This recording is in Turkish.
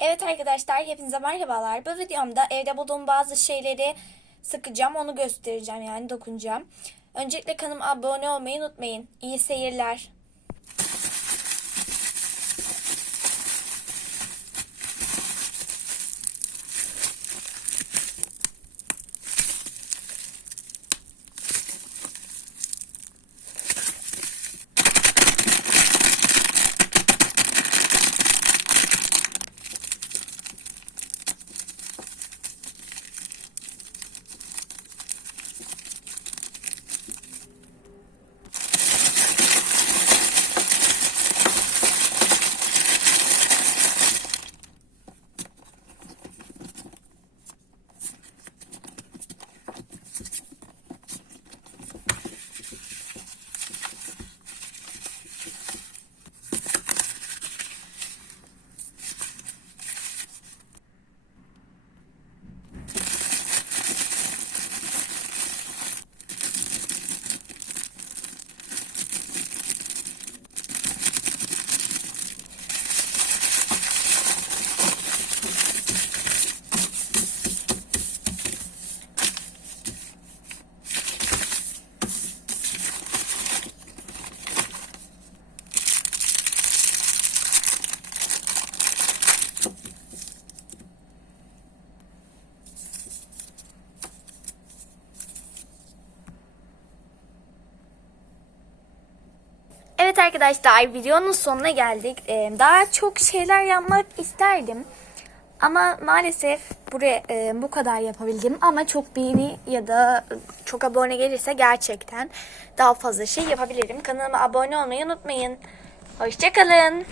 Evet arkadaşlar hepinize merhabalar. Bu videomda evde bulduğum bazı şeyleri sıkacağım. Onu göstereceğim yani dokunacağım. Öncelikle kanalıma abone olmayı unutmayın. İyi seyirler. Evet arkadaşlar videonun sonuna geldik. Ee, Daha çok şeyler yapmak isterdim. Ama maalesef buraya e, bu kadar yapabildim. Ama çok beğeni ya da çok abone gelirse gerçekten daha fazla şey yapabilirim. Kanalıma abone olmayı unutmayın. Hoşçakalın.